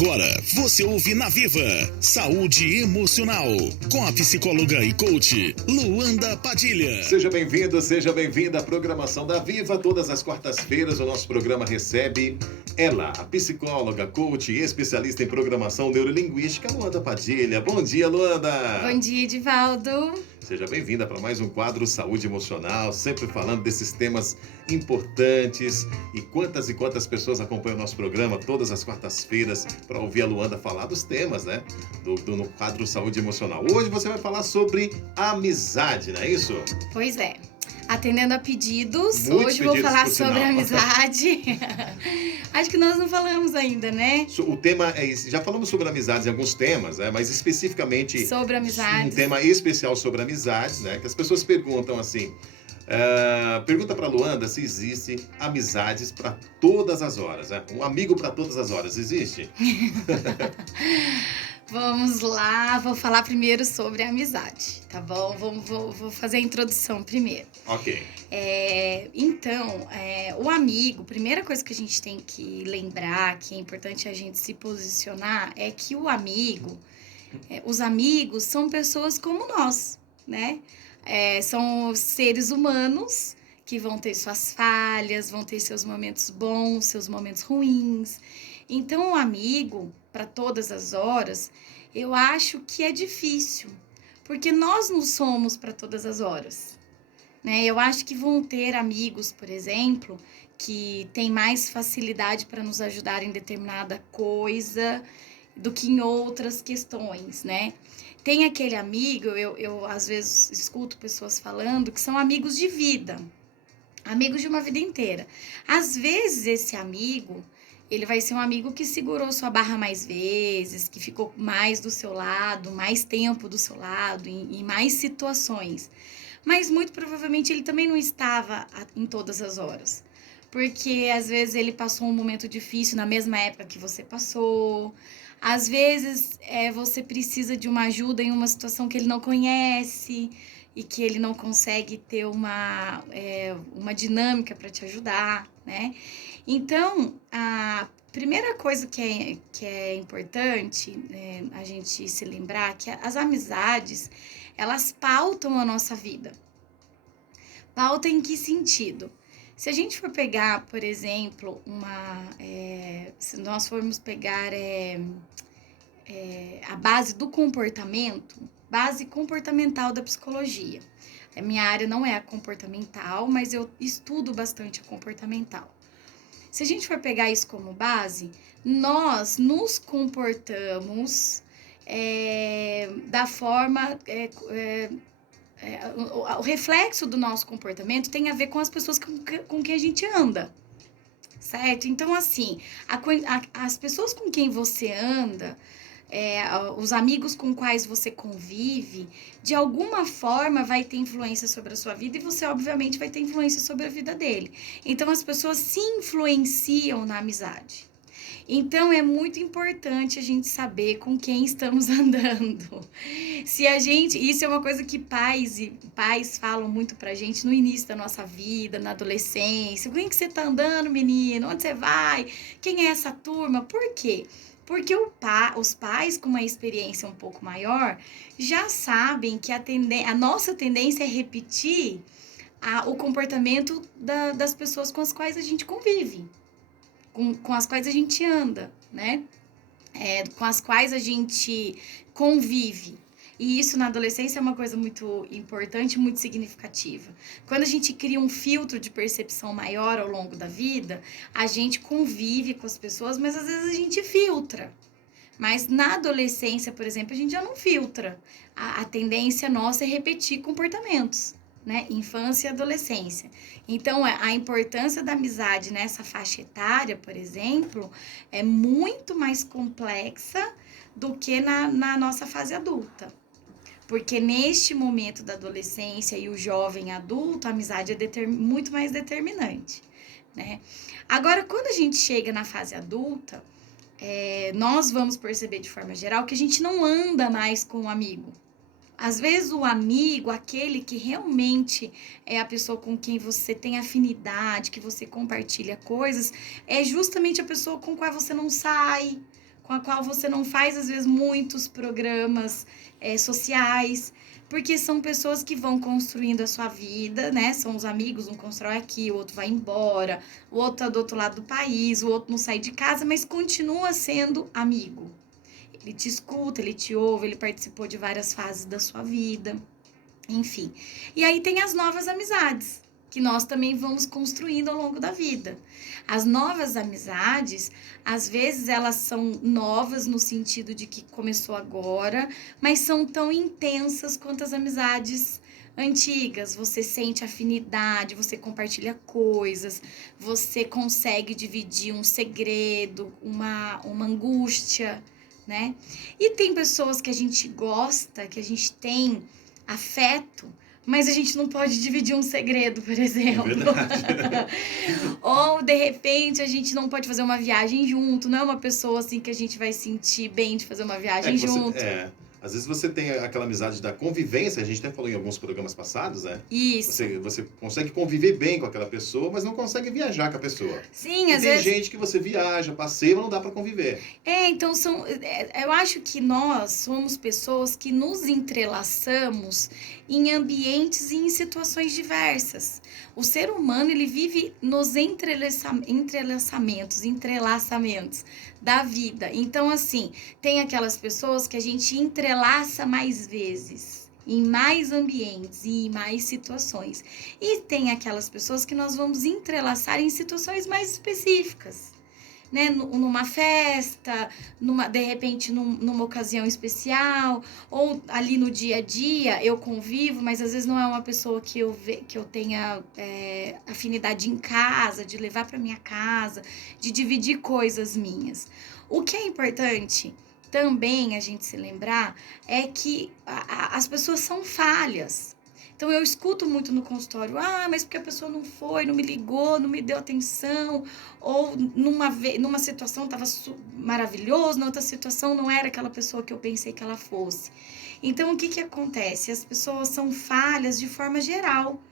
Agora você ouve na Viva Saúde Emocional com a psicóloga e coach Luanda Padilha. Seja bem-vindo, seja bem-vinda à programação da Viva. Todas as quartas-feiras o nosso programa recebe ela, a psicóloga, coach e especialista em programação neurolinguística, Luanda Padilha. Bom dia, Luanda! Bom dia, Edivaldo! Seja bem-vinda para mais um quadro Saúde Emocional, sempre falando desses temas importantes. E quantas pessoas acompanham o nosso programa todas as quartas-feiras para ouvir a Luanda falar dos temas, né? No quadro Saúde Emocional. Hoje você vai falar sobre amizade, não é isso? Pois é. Atendendo a pedidos, Muitos hoje vou pedidos, falar por sobre sinal. amizade. Acho que nós não falamos ainda, né? O tema é esse. Já falamos sobre amizades em alguns temas, né? Mas especificamente Sobre amizades. um tema especial sobre amizades, né? Que as pessoas perguntam assim. Pergunta para Luanda se existe amizades para todas as horas, né? Um amigo para todas as horas, existe? Vamos lá, vou falar primeiro sobre amizade, tá bom? Vou fazer a introdução primeiro. Ok. Então, o amigo, primeira coisa que a gente tem que lembrar, que é importante a gente se posicionar, é que o amigo, os amigos são pessoas como nós, né? São seres humanos que vão ter suas falhas, vão ter seus momentos bons, seus momentos ruins. Então, o amigo, para todas as horas, eu acho que é difícil, porque nós não somos para todas as horas, né? Eu acho que vão ter amigos, por exemplo, que têm mais facilidade para nos ajudar em determinada coisa do que em outras questões, né? Tem aquele amigo, eu às vezes escuto pessoas falando que são amigos de vida, amigos de uma vida inteira. Às vezes esse amigo, ele vai ser um amigo que segurou sua barra mais vezes, que ficou mais do seu lado, mais tempo do seu lado, em mais situações. Mas muito provavelmente ele também não estava em todas as horas. Porque às vezes ele passou um momento difícil na mesma época que você passou. Às vezes você precisa de uma ajuda em uma situação que ele não conhece e que ele não consegue ter uma dinâmica para te ajudar, né? Então, a primeira coisa que é importante a gente se lembrar que as amizades, elas pautam a nossa vida. Pauta em que sentido? Se a gente for pegar, por exemplo, se nós formos pegar a base do comportamento, base comportamental da psicologia. A minha área não é a comportamental, mas eu estudo bastante a comportamental. Se a gente for pegar isso como base, nós nos comportamos da forma... o reflexo do nosso comportamento tem a ver com as pessoas com quem a gente anda, certo? Então, assim, as pessoas com quem você anda, os amigos com quais você convive, de alguma forma vai ter influência sobre a sua vida e você, obviamente, vai ter influência sobre a vida dele. Então, as pessoas se influenciam na amizade. Então, é muito importante a gente saber com quem estamos andando. Isso é uma coisa que pais falam muito pra gente no início da nossa vida, na adolescência. Com quem que você tá andando, menino? Onde você vai? Quem é essa turma? Por quê? Porque os pais com uma experiência um pouco maior já sabem que a nossa tendência é repetir o comportamento das pessoas com as quais a gente convive. Com as quais a gente anda, né? Com as quais a gente convive. E isso na adolescência é uma coisa muito importante, muito significativa. Quando a gente cria um filtro de percepção maior ao longo da vida, a gente convive com as pessoas, mas às vezes a gente filtra. Mas na adolescência, por exemplo, a gente já não filtra. A tendência nossa é repetir comportamentos, né? Infância e adolescência. Então, a importância da amizade nessa faixa etária, por exemplo, é muito mais complexa do que na nossa fase adulta. Porque neste momento da adolescência e o jovem adulto, a amizade é muito mais determinante, né? Agora, quando a gente chega na fase adulta, nós vamos perceber de forma geral que a gente não anda mais com um amigo. Às vezes o amigo, aquele que realmente é a pessoa com quem você tem afinidade, que você compartilha coisas, é justamente a pessoa com qual você não sai, com a qual você não faz, às vezes, muitos programas sociais, porque são pessoas que vão construindo a sua vida, né? São os amigos, um constrói aqui, o outro vai embora, o outro tá do outro lado do país, o outro não sai de casa, mas continua sendo amigo. Ele te escuta, ele te ouve, ele participou de várias fases da sua vida, enfim. E aí tem as novas amizades, que nós também vamos construindo ao longo da vida. As novas amizades, às vezes elas são novas no sentido de que começou agora, mas são tão intensas quanto as amizades antigas. Você sente afinidade, você compartilha coisas, você consegue dividir um segredo, uma angústia, né? E tem pessoas que a gente gosta, que a gente tem afeto, mas a gente não pode dividir um segredo, por exemplo. É verdade. Ou, de repente, a gente não pode fazer uma viagem junto. Não é uma pessoa, assim, que a gente vai sentir bem de fazer uma viagem junto. Às vezes você tem aquela amizade da convivência, a gente até falou em alguns programas passados, né? Isso. Você consegue conviver bem com aquela pessoa, mas não consegue viajar com a pessoa. Sim, E às tem vezes... gente que você viaja, passeia, mas não dá pra conviver. Então eu acho que nós somos pessoas que nos entrelaçamos em ambientes e em situações diversas. O ser humano, ele vive nos entrelaçamentos da vida. Então, assim, tem aquelas pessoas que a gente entrelaça mais vezes, em mais ambientes e em mais situações. E tem aquelas pessoas que nós vamos entrelaçar em situações mais específicas, né? Numa festa, de repente numa ocasião especial, ou ali no dia a dia eu convivo, mas às vezes não é uma pessoa que eu tenha afinidade em casa, de levar para minha casa, de dividir coisas minhas. O que é importante também a gente se lembrar é que as pessoas são falhas. Então, eu escuto muito no consultório, mas porque a pessoa não foi, não me ligou, não me deu atenção, ou numa situação estava maravilhoso, na outra situação não era aquela pessoa que eu pensei que ela fosse. Então, o que acontece? As pessoas são falhas de forma geral.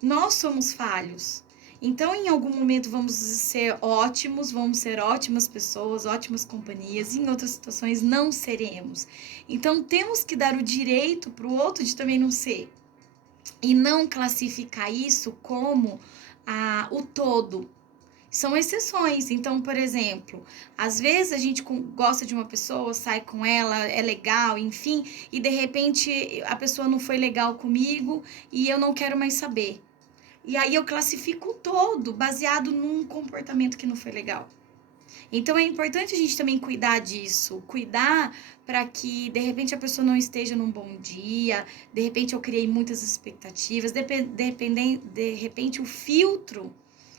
Nós somos falhos. Então, em algum momento vamos ser ótimos, vamos ser ótimas pessoas, ótimas companhias, e em outras situações não seremos. Então, temos que dar o direito para o outro de também não ser. E não classificar isso como o todo. São exceções. Então, por exemplo, às vezes a gente gosta de uma pessoa, sai com ela, é legal, enfim, e de repente a pessoa não foi legal comigo e eu não quero mais saber. E aí eu classifico o todo baseado num comportamento que não foi legal. Então, é importante a gente também cuidar disso, cuidar para que, de repente, a pessoa não esteja num bom dia, de repente eu criei muitas expectativas, de repente o filtro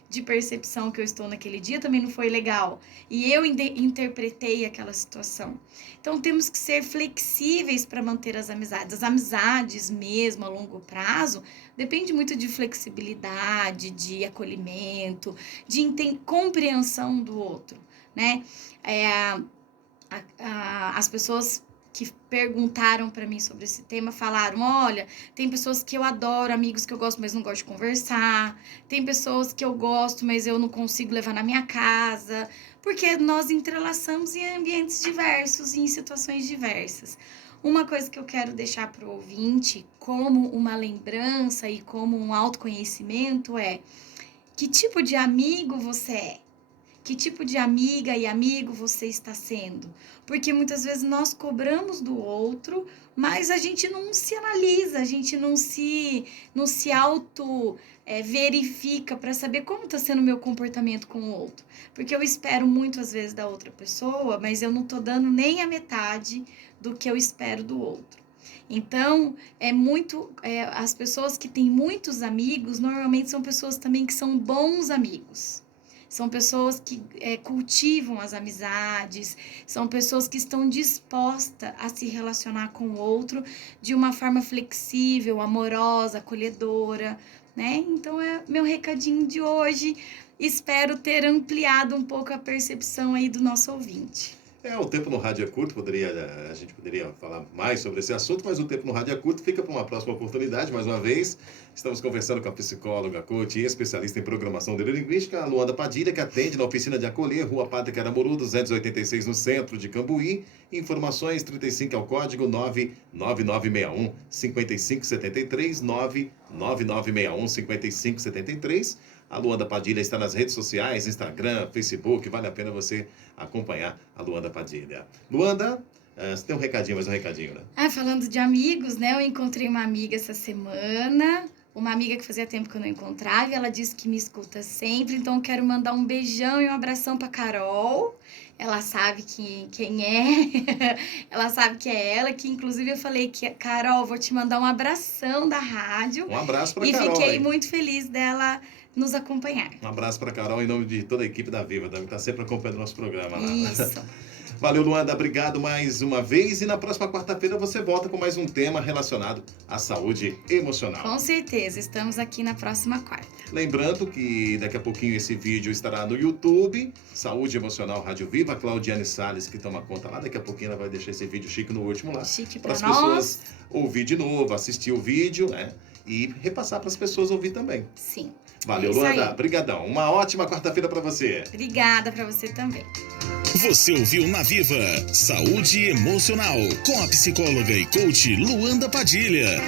de percepção que eu estou naquele dia também não foi legal, e eu interpretei aquela situação. Então, temos que ser flexíveis para manter as amizades. As amizades mesmo, a longo prazo, depende muito de flexibilidade, de acolhimento, de compreensão do outro, né? As pessoas que perguntaram para mim sobre esse tema falaram, olha, tem pessoas que eu adoro, amigos que eu gosto, mas não gosto de conversar, tem pessoas que eu gosto, mas eu não consigo levar na minha casa, porque nós entrelaçamos em ambientes diversos e em situações diversas. Uma coisa que eu quero deixar para o ouvinte, como uma lembrança e como um autoconhecimento, é: que tipo de amigo você é? Que tipo de amiga e amigo você está sendo? Porque muitas vezes nós cobramos do outro, mas a gente não se analisa, a gente não se verifica para saber como está sendo o meu comportamento com o outro. Porque eu espero muito às vezes da outra pessoa, mas eu não estou dando nem a metade do que eu espero do outro. Então, as pessoas que têm muitos amigos, normalmente são pessoas também que são bons amigos. São pessoas que cultivam as amizades, são pessoas que estão dispostas a se relacionar com o outro de uma forma flexível, amorosa, acolhedora, né? Então, é meu recadinho de hoje. Espero ter ampliado um pouco a percepção aí do nosso ouvinte. O tempo no rádio é curto, a gente poderia falar mais sobre esse assunto, mas o tempo no rádio é curto, fica para uma próxima oportunidade. Mais uma vez, estamos conversando com a psicóloga, coach e especialista em programação neurolinguística, a Luanda Padilha, que atende na Oficina de Acolher, Rua Padre Caramuru, 286, no centro de Cambuí. Informações, 35 é o código, 99961-5573, 99961-5573. A Luanda Padilha está nas redes sociais, Instagram, Facebook, vale a pena você acompanhar a Luanda Padilha. Luanda, você tem um recadinho, mais um recadinho, né? Falando de amigos, né? Eu encontrei uma amiga essa semana, uma amiga que fazia tempo que eu não encontrava, e ela disse que me escuta sempre, então eu quero mandar um beijão e um abração pra Carol. Ela sabe quem é, ela sabe que é ela, que inclusive eu falei que, Carol, vou te mandar um abração da rádio. Um abraço pra e Carol. E fiquei aí. muito feliz dela nos acompanhar. Um abraço pra Carol em nome de toda a equipe da Viva, que tá sempre acompanhando o nosso programa lá. Isso. Valeu, Luanda, obrigado mais uma vez. E na próxima quarta-feira você volta com mais um tema relacionado à saúde emocional. Com certeza, estamos aqui na próxima quarta. Lembrando que daqui a pouquinho esse vídeo estará no YouTube, Saúde Emocional Rádio Viva, a Claudiane Salles que toma conta lá. Daqui a pouquinho ela vai deixar esse vídeo chique no último lá. Chique para pra as nós. pessoas ouvir de novo, assistir o vídeo, né? E repassar para as pessoas ouvir também. Sim. Valeu, Luanda. Brigadão. Uma ótima quarta-feira para você. Obrigada para você também. Você ouviu na Viva Saúde Emocional com a psicóloga e coach Luanda Padilha.